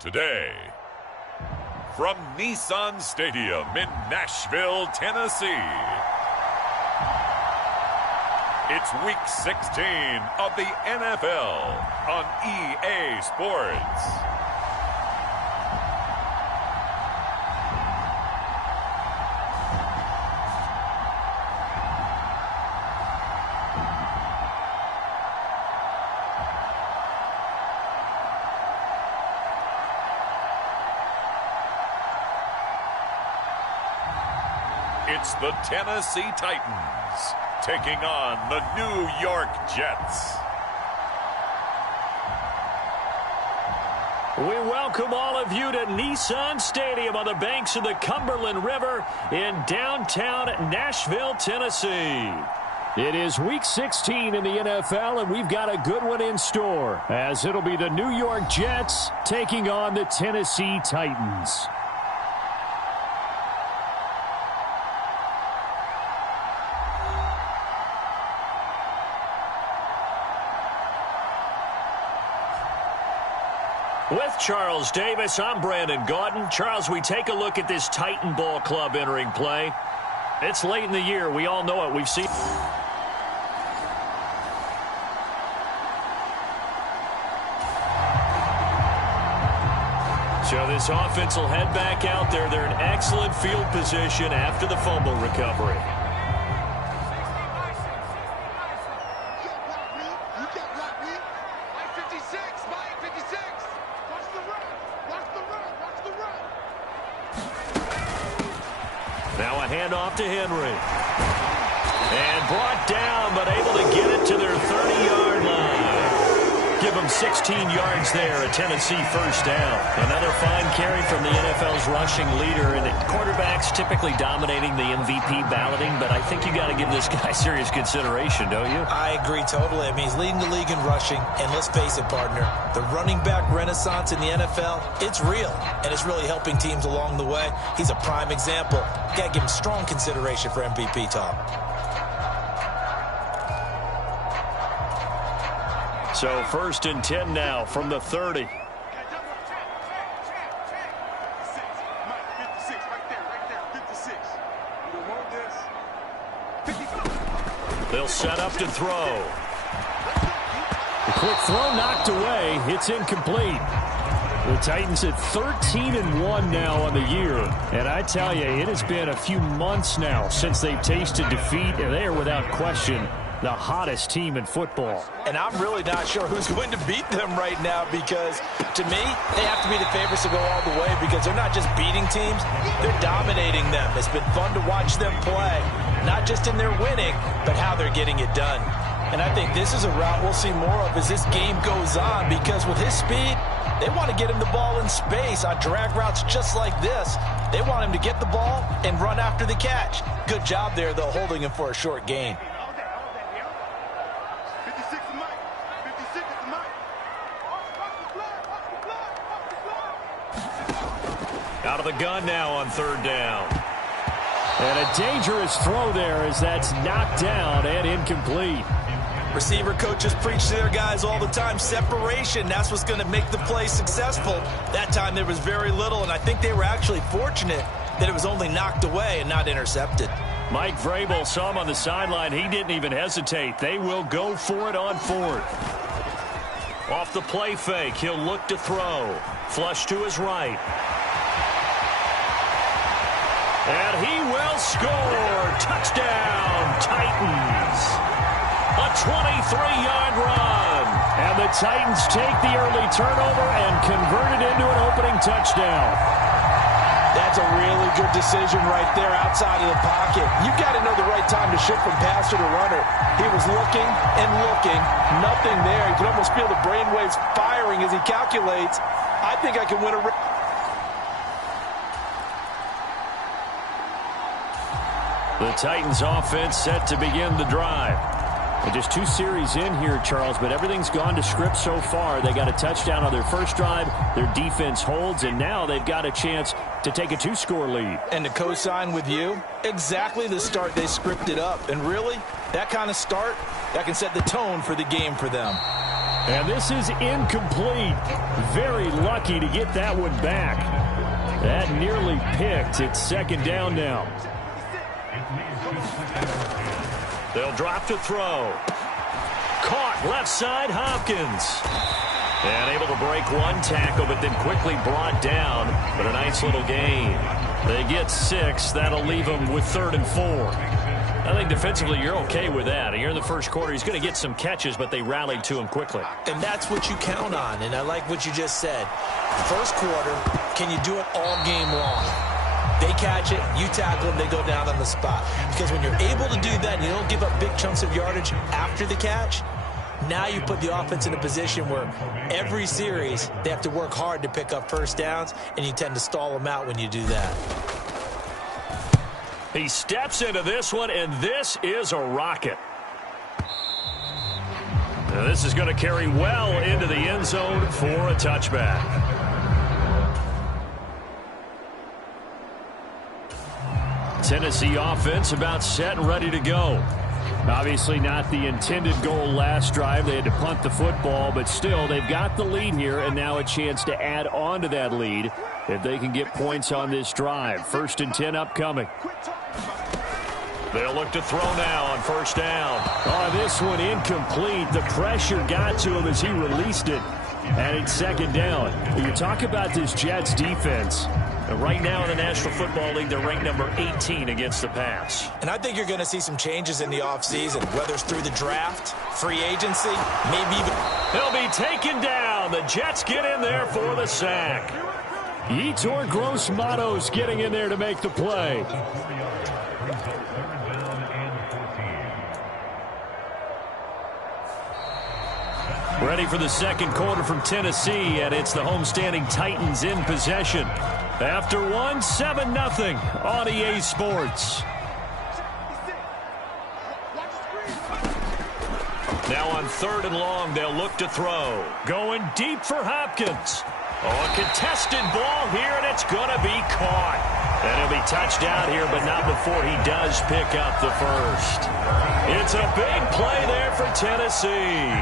Today, from Nissan Stadium in Nashville, Tennessee, it's Week 16 of the NFL on EA Sports. It's the Tennessee Titans taking on the New York Jets. We welcome all of you to Nissan Stadium on the banks of the Cumberland River in downtown Nashville, Tennessee. It is Week 16 in the NFL, and we've got a good one in store, as it'll be the New York Jets taking on the Tennessee Titans. With Charles Davis, I'm Brandon Gaudin. Charles, we take a look at this Titan Ball Club entering play. It's late in the year. We all know it. We've seen... So this offense will head back out there. They're in excellent field position after the fumble recovery. Now a handoff to Henry. And brought down, but able to get it to their 30-yard line. Give them 16 yards there, a Tennessee first down. Another fine carry from the NFL's rushing leader. And quarterbacks typically dominating the MVP balloting, but I think you got to give this guy serious consideration, don't you? I agree totally. I mean, he's leading the league in rushing. And let's face it, partner, the running back renaissance in the NFL, it's real. And it's really helping teams along the way. He's a prime example. Got to give him strong consideration for MVP talk. So first and 10 now from the 30. They'll set up to throw. The quick throw knocked away. It's incomplete. The Titans at 13-1 now on the year. And I tell you, it has been a few months now since they've tasted defeat, and they are without question the hottest team in football. And I'm really not sure who's going to beat them right now, because to me, they have to be the favorites to go all the way, because they're not just beating teams, they're dominating them. It's been fun to watch them play, not just in their winning, but how they're getting it done. And I think this is a route we'll see more of as this game goes on, because with his speed, they want to get him the ball in space on drag routes just like this. They want him to get the ball and run after the catch. Good job there, though, holding him for a short gain. Out of the gun now on third down. And a dangerous throw there as that's knocked down and incomplete. Receiver coaches preach to their guys all the time. Separation, that's what's going to make the play successful. That time there was very little, and I think they were actually fortunate that it was only knocked away and not intercepted. Mike Vrabel saw him on the sideline. He didn't even hesitate. They will go for it on fourth. Off the play fake, he'll look to throw. Flush to his right. And he will score. Touchdown, Titans. A 23-yard run. And the Titans take the early turnover and convert it into an opening touchdown. That's a really good decision right there outside of the pocket. You've got to know the right time to shift from passer to runner. He was looking and looking. Nothing there. You can almost feel the brainwaves firing as he calculates. I think I can win a race. The Titans offense set to begin the drive. And just two series in here, Charles, but everything's gone to script so far. They got a touchdown on their first drive. Their defense holds, and now they've got a chance to take a two-score lead. And to co-sign with you, exactly the start they scripted up. And really, that kind of start, that can set the tone for the game for them. And this is incomplete. Very lucky to get that one back. That nearly picked. It's second down now. They'll drop to throw. Caught left side, Hopkins. And able to break one tackle, but then quickly brought down. But a nice little gain. They get 6. That'll leave them with 3rd and 4. I think defensively you're okay with that. Here in the first quarter, he's going to get some catches, but they rallied to him quickly. And that's what you count on, and I like what you just said. First quarter, can you do it all game long? They catch it, you tackle them, they go down on the spot. Because when you're able to do that and you don't give up big chunks of yardage after the catch, now you put the offense in a position where every series they have to work hard to pick up first downs, and you tend to stall them out when you do that. He steps into this one, and this is a rocket. Now this is going to carry well into the end zone for a touchback. Tennessee offense about set and ready to go. Obviously not the intended goal last drive. They had to punt the football, but still they've got the lead here, and now a chance to add on to that lead if they can get points on this drive. 1st and 10 upcoming. They'll look to throw now on first down. Oh, this one incomplete. The pressure got to him as he released it, and it's second down. You talk about this Jets defense. Right now in the National Football League, they're ranked number 18 against the pass. And I think you're going to see some changes in the offseason, whether it's through the draft, free agency, maybe even... He'll be taken down. The Jets get in there for the sack. Yetur Gross-Matos getting in there to make the play. Ready for the second quarter from Tennessee, and it's the homestanding Titans in possession. After one, 7-0 on EA Sports. Now on 3rd and long, they'll look to throw. Going deep for Hopkins. Oh, a contested ball here, and it's going to be caught. And he'll be touched down here, but not before he does pick up the first. It's a big play there for Tennessee.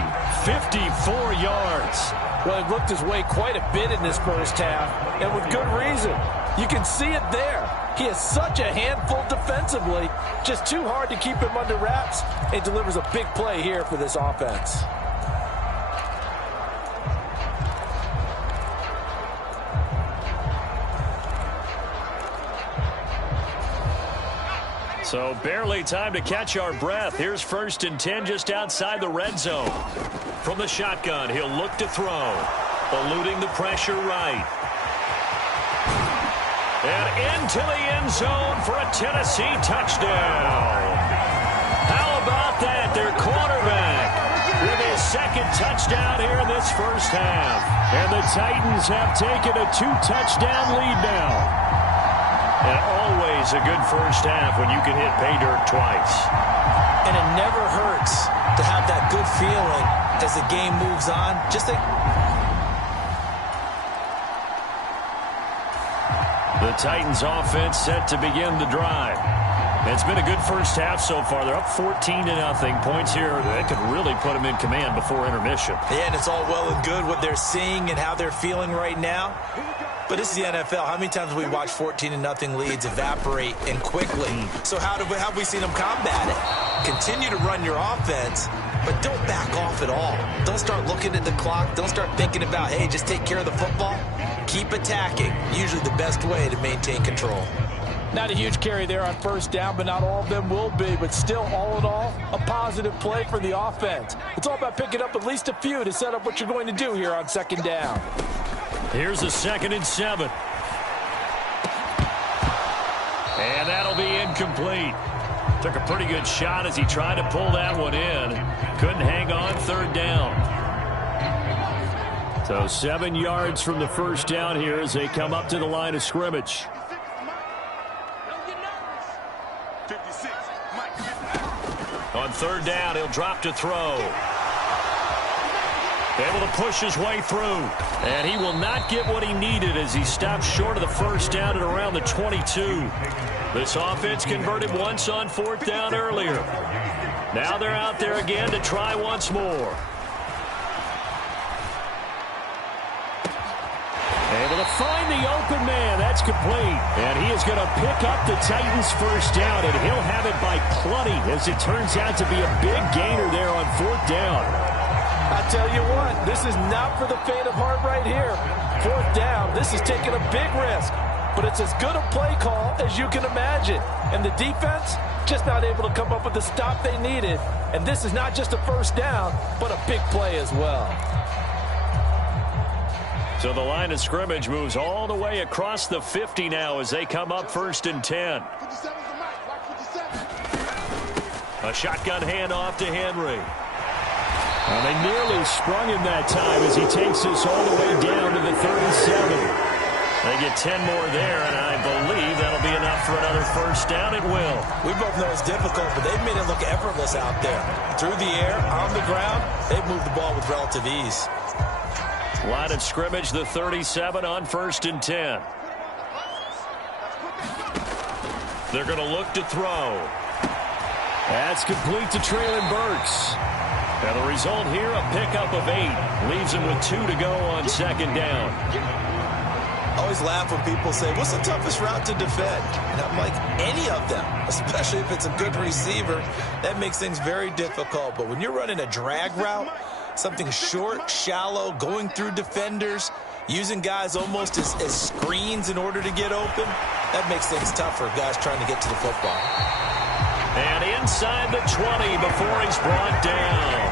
54 yards. Well, he looked his way quite a bit in this first half, and with good reason. You can see it there. He is such a handful defensively. Just too hard to keep him under wraps, and delivers a big play here for this offense. So barely time to catch our breath. Here's 1st and 10 just outside the red zone. From the shotgun, he'll look to throw. Eluding the pressure right. And into the end zone for a Tennessee touchdown. How about that? Their quarterback with his second touchdown here in this first half. And the Titans have taken a 2-touchdown lead now. And always a good first half when you can hit pay dirt twice. And it never hurts to have that good feeling as the game moves on. Just think. The Titans offense set to begin the drive. It's been a good first half so far. They're up 14-0. Points here that could really put them in command before intermission. Yeah, and it's all well and good what they're seeing and how they're feeling right now. But this is the NFL. How many times have we watched 14-0 leads evaporate and quickly? So how have we seen them combat it? Continue to run your offense, but don't back off at all. Don't start looking at the clock. Don't start thinking about, hey, just take care of the football. Keep attacking. Usually the best way to maintain control. Not a huge carry there on first down, but not all of them will be. But still, all in all, a positive play for the offense. It's all about picking up at least a few to set up what you're going to do here on second down. Here's a 2nd and 7. And that'll be incomplete. Took a pretty good shot as he tried to pull that one in. Couldn't hang on 3rd down. So 7 yards from the first down here as they come up to the line of scrimmage. On 3rd down, he'll drop to throw. Able to push his way through. And he will not get what he needed as he stops short of the first down at around the 22. This offense converted once on 4th down earlier. Now they're out there again to try once more. Able to find the open man. That's complete. And he is going to pick up the Titans' first down, and he'll have it by plenty, as it turns out to be a big gainer there on 4th down. I tell you what, this is not for the faint of heart right here. 4th down, this is taking a big risk. But it's as good a play call as you can imagine. And the defense just not able to come up with the stop they needed. And this is not just a first down, but a big play as well. So the line of scrimmage moves all the way across the 50 now as they come up 1st and 10. A shotgun handoff to Henry. Well, they nearly sprung him that time as he takes this all the way down to the 37. They get 10 more there, and I believe that'll be enough for another first down. It will. We both know it's difficult, but they've made it look effortless out there. Through the air, on the ground, they've moved the ball with relative ease. Line of scrimmage, the 37 on 1st and 10. They're going to look to throw. That's complete to Treylon Burks. And the result here, a pickup of 8. Leaves him with 2 to go on 2nd down. I always laugh when people say, what's the toughest route to defend? And I'm like, any of them, especially if it's a good receiver. That makes things very difficult. But when you're running a drag route, something short, shallow, going through defenders, using guys almost as screens in order to get open, that makes things tough for guys trying to get to the football. And inside the 20 before he's brought down.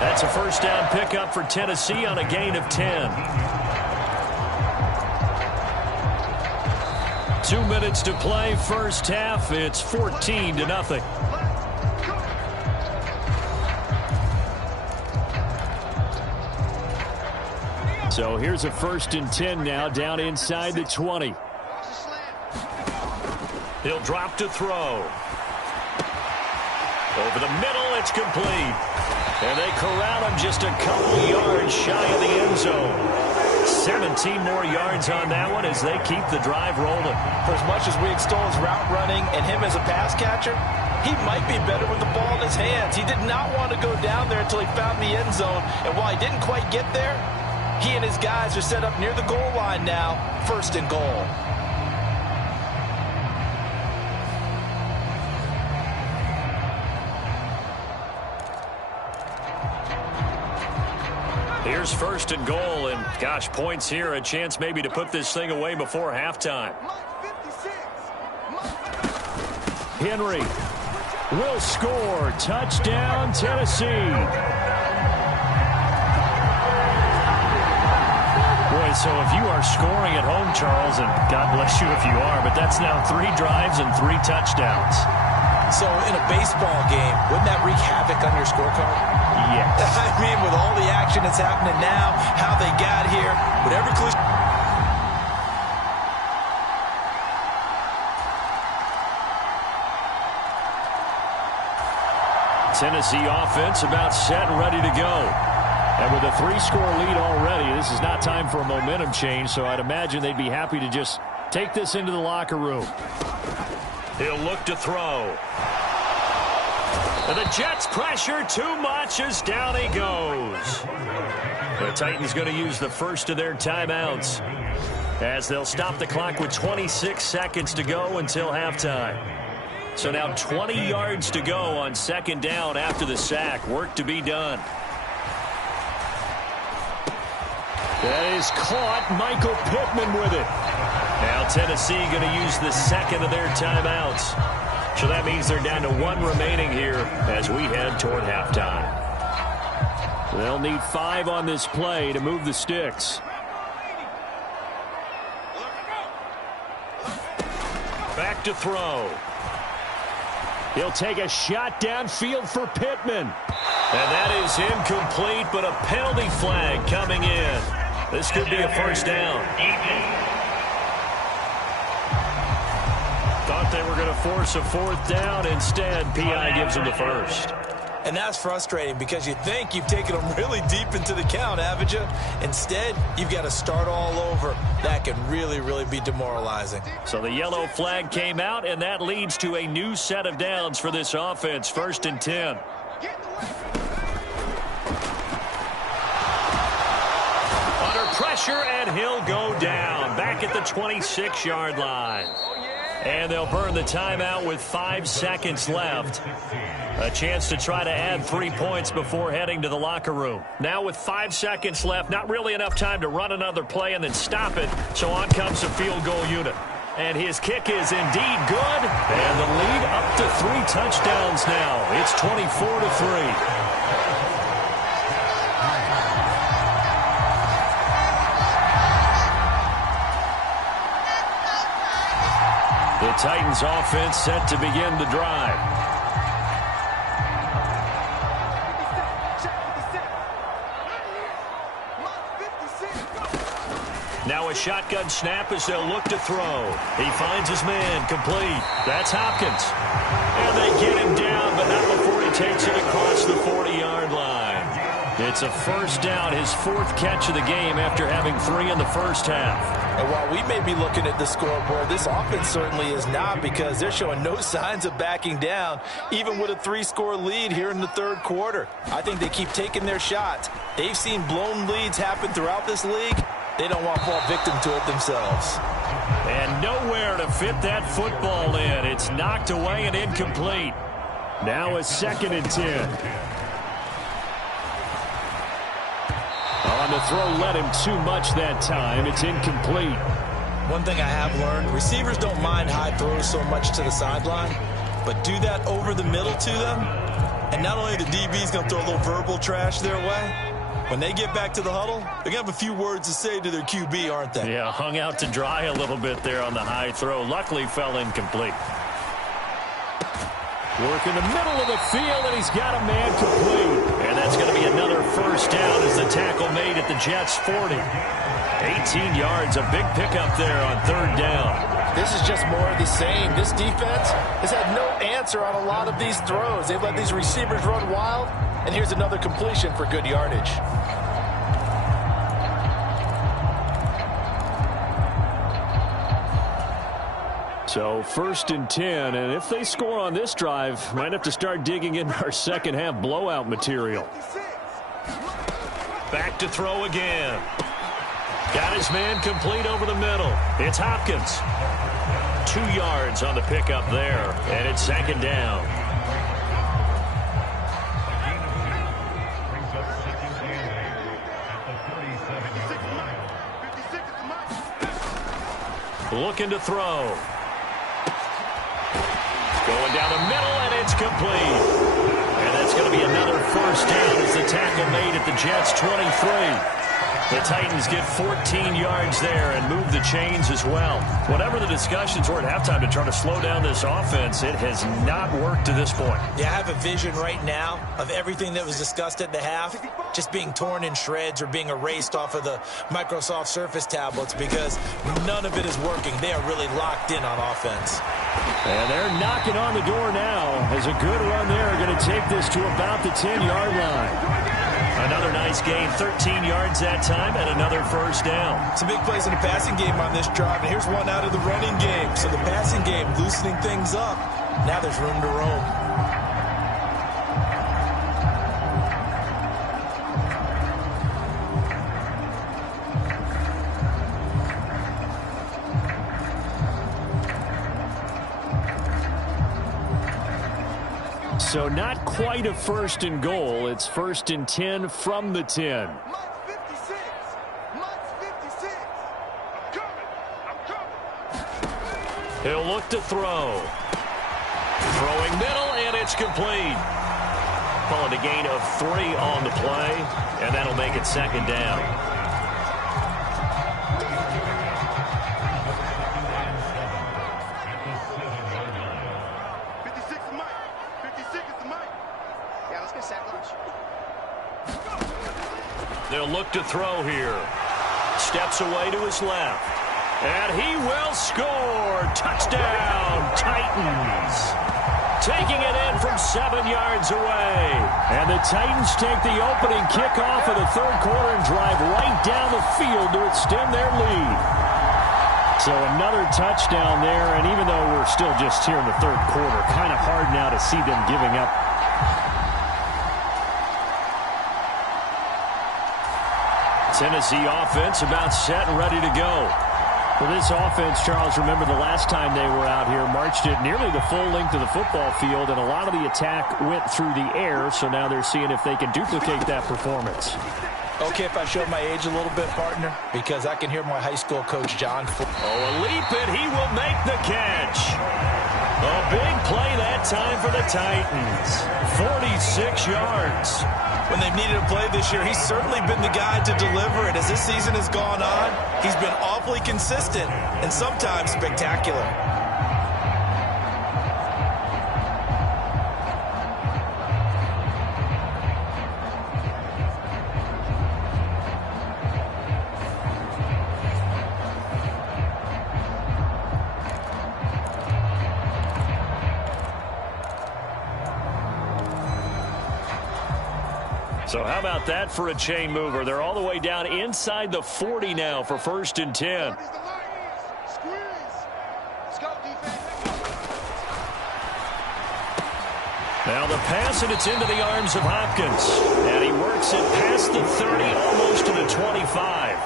That's a first down pickup for Tennessee on a gain of 10. 2 minutes to play, first half. It's 14-0. So here's a 1st and 10 now, down inside the 20. He'll drop to throw. Over the middle, it's complete. And they corral him just a couple yards shy of the end zone. 17 more yards on that one as they keep the drive rolling. For as much as we extol his route running and him as a pass catcher, he might be better with the ball in his hands. He did not want to go down there until he found the end zone. And while he didn't quite get there, he and his guys are set up near the goal line now, 1st and goal. Here's 1st and goal, and gosh, points here, a chance maybe to put this thing away before halftime. Henry will score. Touchdown, Tennessee. Boy, so if you are scoring at home, Charles, and God bless you if you are, but that's now 3 drives and 3 touchdowns. So in a baseball game, wouldn't that wreak havoc on your scorecard? Yes. I mean, with all the action that's happening now, how they got here, whatever clue. Tennessee offense about set and ready to go. And with a 3-score lead already, this is not time for a momentum change, so I'd imagine they'd be happy to just take this into the locker room. He'll look to throw. And the Jets pressure too much as down he goes. The Titans going to use the first of their timeouts as they'll stop the clock with 26 seconds to go until halftime. So now 20 yards to go on 2nd down after the sack. Work to be done. That is caught. Michael Pittman with it. Now Tennessee going to use the 2nd of their timeouts. So that means they're down to 1 remaining here as we head toward halftime. They'll need 5 on this play to move the sticks. Back to throw. He'll take a shot downfield for Pittman. And that is incomplete, but a penalty flag coming in. This could be a first down. Thought they were going to force a 4th down. Instead, P.I. gives them the first. And that's frustrating because you think you've taken them really deep into the count, haven't you? Instead, you've got to start all over. That can really, really be demoralizing. So the yellow flag came out, and that leads to a new set of downs for this offense. 1st and 10. Under pressure. pressure, and he'll go down. Back at the 26-yard line. And they'll burn the timeout with 5 seconds left. A chance to try to add 3 points before heading to the locker room. Now with 5 seconds left, not really enough time to run another play and then stop it. So on comes the field goal unit. And his kick is indeed good. And the lead up to 3 touchdowns now. It's 24-3. The Titans offense set to begin the drive. Now a shotgun snap as they'll look to throw. He finds his man, complete. That's Hopkins. And they get him down, but not before he takes it across the 40-yard line. It's a first down, his 4th catch of the game after having 3 in the first half. And while we may be looking at the scoreboard, this offense certainly is not, because they're showing no signs of backing down, even with a 3-score lead here in the third quarter. I think they keep taking their shots. They've seen blown leads happen throughout this league. They don't want to fall victim to it themselves. And nowhere to fit that football in. It's knocked away and incomplete. Now a 2nd and 10. On the throw, led him too much that time. It's incomplete. One thing I have learned, receivers don't mind high throws so much to the sideline, but do that over the middle to them, and not only the DB's going to throw a little verbal trash their way, when they get back to the huddle, they're going to have a few words to say to their QB, aren't they? Yeah, hung out to dry a little bit there on the high throw. Luckily fell incomplete. Work in the middle of the field, and he's got a man complete. And that's going to be another first down as the tackle made at the Jets' 40. 18 yards, a big pickup there on 3rd down. This is just more of the same. This defense has had no answer on a lot of these throws. They've let these receivers run wild, and here's another completion for good yardage. So 1st and 10, and if they score on this drive, might have to start digging in our second half blowout material. Back to throw again. Got his man complete over the middle. It's Hopkins. 2 yards on the pickup there, and it's 2nd down. Looking to throw. Going down the middle, and it's complete. And that's going to be another first down as the tackle made at the Jets' 23. The Titans get 14 yards there and move the chains as well. Whatever the discussions were at halftime to try to slow down this offense, it has not worked to this point. Yeah, I have a vision right now of everything that was discussed at the half just being torn in shreds or being erased off of the Microsoft Surface tablets, because none of it is working. They are really locked in on offense. And they're knocking on the door now as a good run there are going to take this to about the 10-yard line. Another nice gain, 13 yards that time, and another first down. Some big plays in the passing game on this drive, and here's one out of the running game. So the passing game loosening things up. Now there's room to roam. So not quite a 1st and goal. It's 1st and 10 from the 10. He'll look to throw. Throwing middle, and it's complete. Calling a gain of 3 on the play, and that'll make it 2nd down. They'll look to throw here. Steps away to his left. And he will score. Touchdown, Titans. Taking it in from 7 yards away. And the Titans take the opening kickoff of the third quarter and drive right down the field to extend their lead. So another touchdown there, and even though we're still just here in the third quarter, kind of hard now to see them giving up. Tennessee offense about set and ready to go. For this offense, Charles, remember the last time they were out here, marched it nearly the full length of the football field, and a lot of the attack went through the air, so now they're seeing if they can duplicate that performance. Okay, if I show my age a little bit, partner, because I can hear my high school coach, John. A leap, and he will make the catch. A big play that time for the Titans. 46 yards. When they've needed a play this year, he's certainly been the guy to deliver it. As this season has gone on, he's been awfully consistent and sometimes spectacular. So how about that for a chain mover? They're all the way down inside the 40 now for 1st and 10. Now the pass, and it's into the arms of Hopkins. And he works it past the 30, almost to the 25.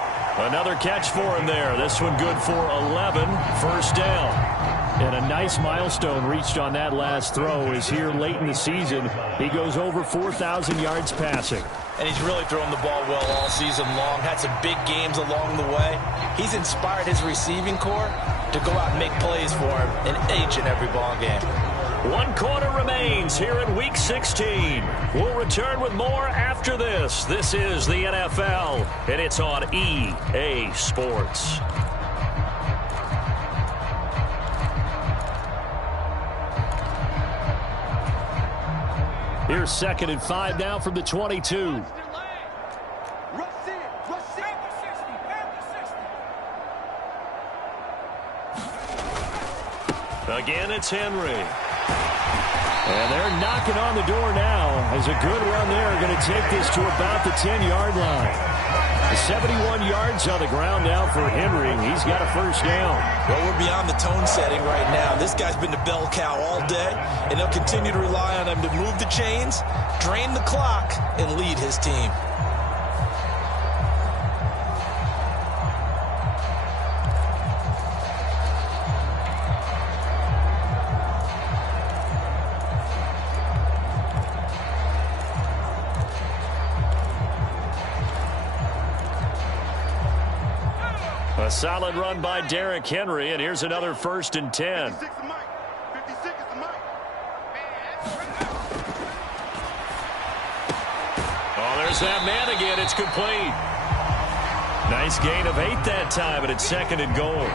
Another catch for him there. This one good for 11, 1st down. And a nice milestone reached on that last throw is here late in the season. He goes over 4,000 yards passing. And he's really thrown the ball well all season long. Had some big games along the way. He's inspired his receiving corps to go out and make plays for him in each and every ball game. 1 quarter remains here in Week 16. We'll return with more after this. This is the NFL, and it's on EA Sports. Here's 2nd and 5 now from the 22. Again, it's Henry. And they're knocking on the door now as a good run there. Going to take this to about the 10-yard line. 71 yards on the ground now for Henry. He's got a 1st down. Well, we're beyond the tone setting right now. This guy's been the bell cow all day, and they'll continue to rely on him to move the chains, drain the clock, and lead his team. A solid run by Derrick Henry, and here's another 1st and 10. Oh, there's that man again. It's complete. Nice gain of 8 that time, but it's 2nd and goal.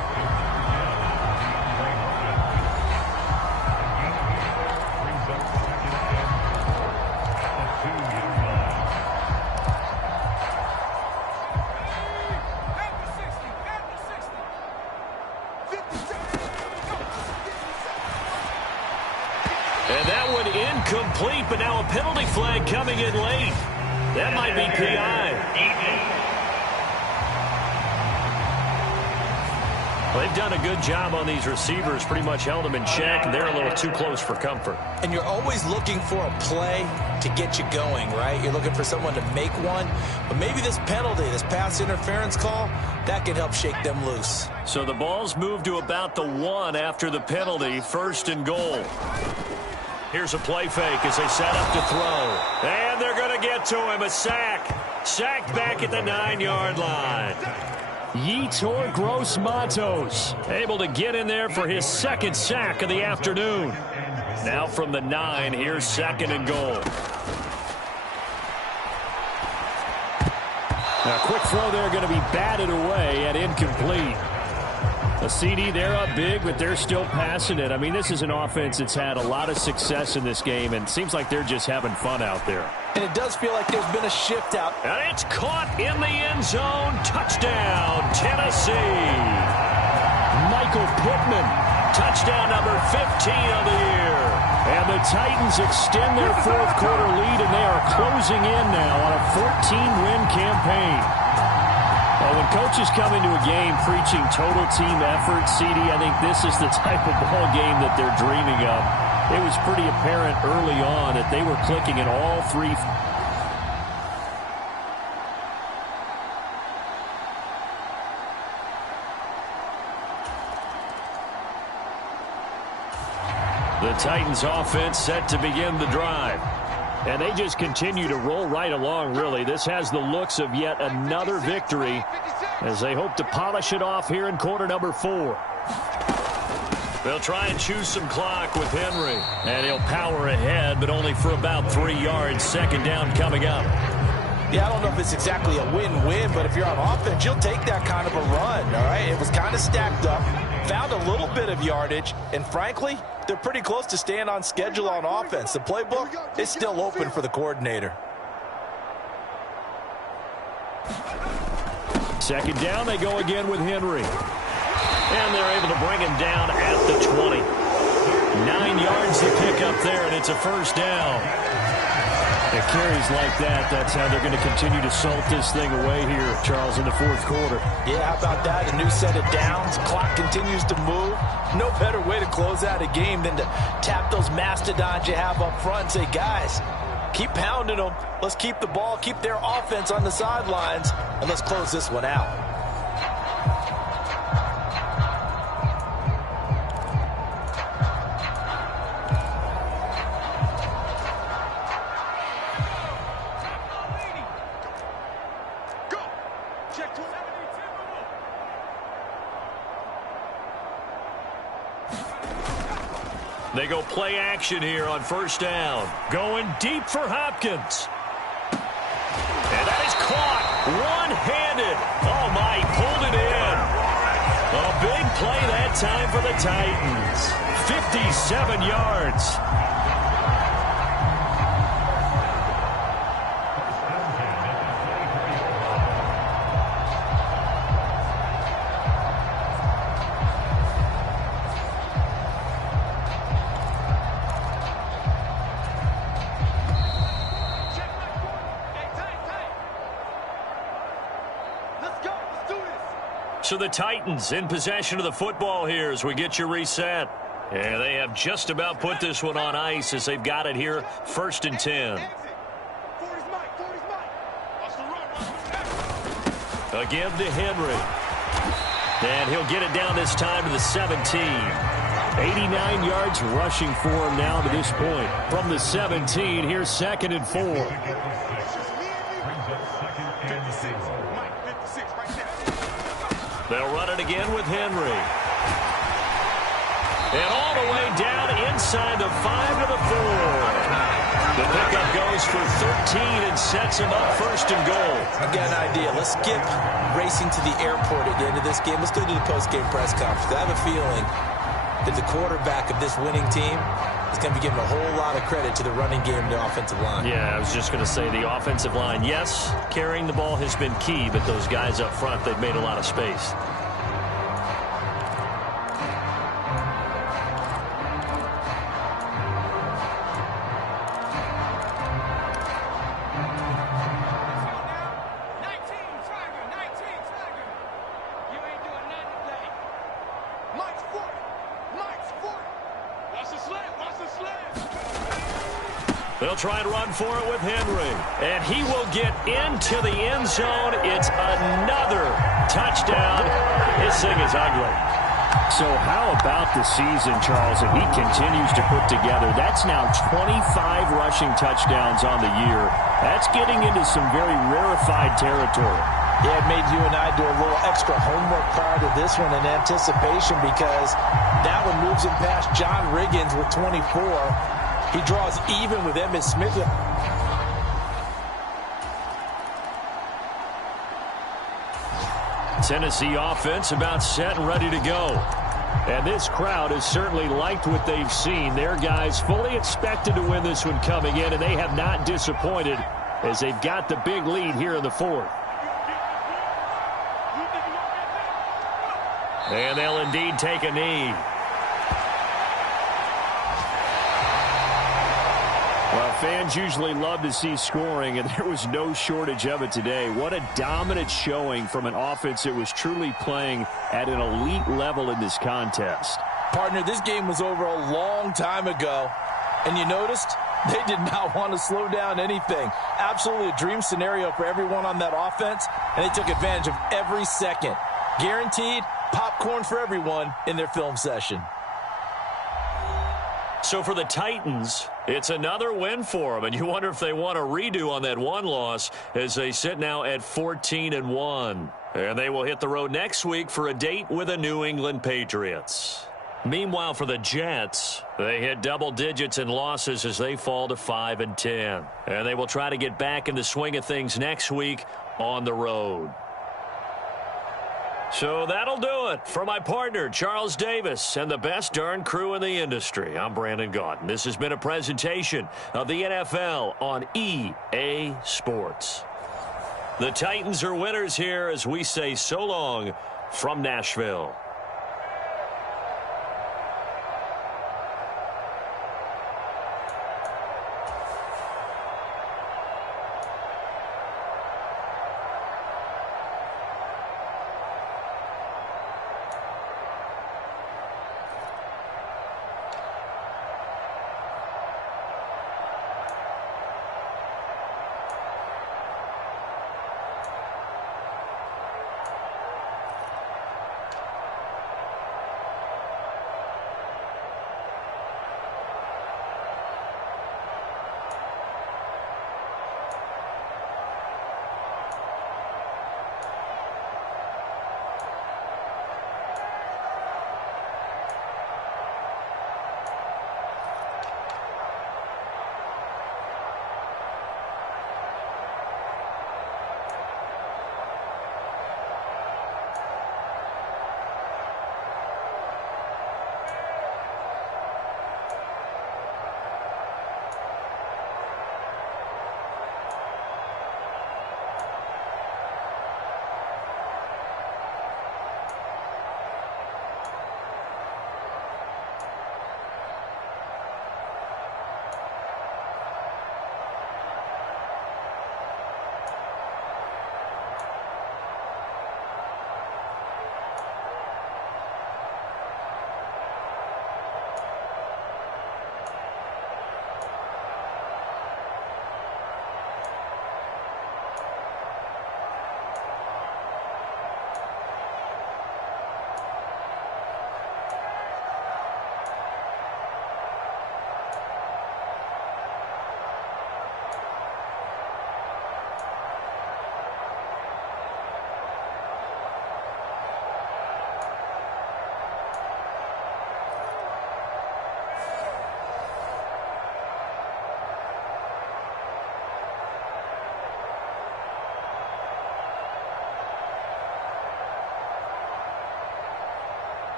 And that one incomplete, but now a penalty flag coming in late. That might be PI. Well, they've done a good job on these receivers, pretty much held them in check, and they're a little too close for comfort. And you're always looking for a play to get you going, right? You're looking for someone to make one. But maybe this penalty, this pass interference call, that can help shake them loose. So the ball's moved to about the 1 after the penalty, 1st and goal. Here's a play fake as they set up to throw. And they're going to get to him. A sack. Sacked back at the 9-yard line. Yetur Gross-Matos able to get in there for his 2nd sack of the afternoon. Now from the 9, here's 2nd and goal. A quick throw there going to be batted away and incomplete. A CD, they're up big, but they're still passing it. I mean, this is an offense that's had a lot of success in this game, and it seems like they're just having fun out there. And it does feel like there's been a shift out. And it's caught in the end zone. Touchdown, Tennessee. Michael Pittman. Touchdown number 15 of the year. And the Titans extend their 4th quarter lead, and they are closing in now on a 14-win campaign. Well, when coaches come into a game preaching total team effort, CD, I think this is the type of ball game that they're dreaming of. It was pretty apparent early on that they were clicking in all 3. The Titans offense set to begin the drive. And they just continue to roll right along, really. This has the looks of yet another victory as they hope to polish it off here in quarter number 4. They'll try and choose some clock with Henry. And he'll power ahead, but only for about 3 yards. Second down coming up. Yeah, I don't know if it's exactly a win-win, but if you're on offense, you'll take that kind of a run, all right? It was kind of stacked up, found a little bit of yardage, and frankly, they're pretty close to staying on schedule on offense. The playbook is still open for the coordinator. Second down, they go again with Henry. And they're able to bring him down at the 20. 9 yards to pick up there, and it's a first down. It carries like that. That's how they're going to continue to salt this thing away here, Charles, in the fourth quarter. Yeah, how about that? A new set of downs. Clock continues to move. No better way to close out a game than to tap those mastodons you have up front and say, guys, keep pounding them. Let's keep the ball, keep their offense on the sidelines, and let's close this one out. They go play action here on first down. Going deep for Hopkins. And that is caught one-handed. Oh, my, he pulled it in. A big play that time for the Titans. 57 yards. So the Titans in possession of the football here as we get you reset. And they have just about put this one on ice as they've got it here, 1st and 10. Again to Henry. And he'll get it down this time to the 17. 89 yards rushing for him now to this point. From the 17, here's 2nd and 4. They'll run it again with Henry. And all the way down inside the 5 to the 4. The pickup goes for 13 and sets him up 1st and goal. I've got an idea. Let's skip racing to the airport at the end of this game. Let's go to the post-game press conference. I have a feeling that the quarterback of this winning team is going to be given a whole lot of credit to the running game and the offensive line. Yeah, I was just going to say the offensive line, yes, carrying the ball has been key, but those guys up front, they've made a lot of space. They'll try and run for it with Henry. And he will get into the end zone. It's another touchdown. This thing is ugly. So how about the season, Charles, that he continues to put together? That's now 25 rushing touchdowns on the year. That's getting into some very rarefied territory. Yeah, it made you and I do a little extra homework prior to this one in anticipation because that one moves him past John Riggins with 24. He draws even with Emmitt Smith. Tennessee offense about set and ready to go. And this crowd has certainly liked what they've seen. Their guys fully expected to win this one coming in, and they have not disappointed as they've got the big lead here in the 4th. And they'll indeed take a knee. Well, fans usually love to see scoring, and there was no shortage of it today. What a dominant showing from an offense that was truly playing at an elite level in this contest. Partner, this game was over a long time ago, and you noticed they did not want to slow down anything. Absolutely a dream scenario for everyone on that offense, and they took advantage of every second. Guaranteed popcorn for everyone in their film session. So for the Titans, it's another win for them, and you wonder if they want a redo on that one loss as they sit now at 14-1. And they will hit the road next week for a date with the New England Patriots. Meanwhile, for the Jets, they hit double digits in losses as they fall to 5-10. And they will try to get back in the swing of things next week on the road. So that'll do it. For my partner, Charles Davis, and the best darn crew in the industry, I'm Brandon Gaudin. This has been a presentation of the NFL on EA Sports. The Titans are winners here as we say so long from Nashville.